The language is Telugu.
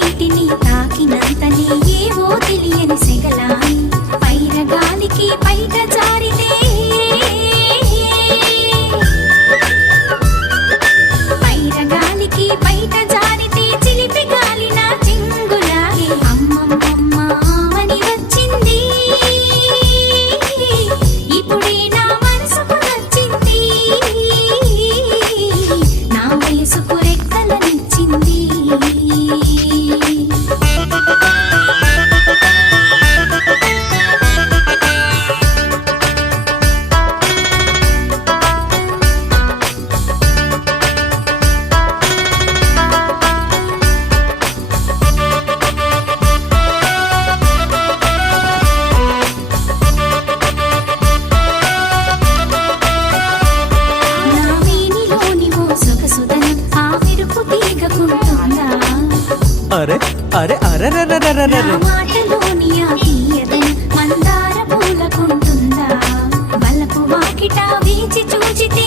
నీటిని తాకినంతనే ఏవో తెలియని సెగలాయి పైర గాలికి పైట జారితే పైర గాలికి బయట జారితే చిలిపి గాలి నా చింగులాగే అమ్మమ్మమ్మ ఆమని వచ్చింది ఇప్పుడే నా మనసుకు నచ్చింది నా వయసుకు రెక్కలనిచ్చింది అరే అరే అరే మాటలోని ఆ తీయదనం మందార పూలకుంటుందా వలపు వాకిట వేచి చూచితే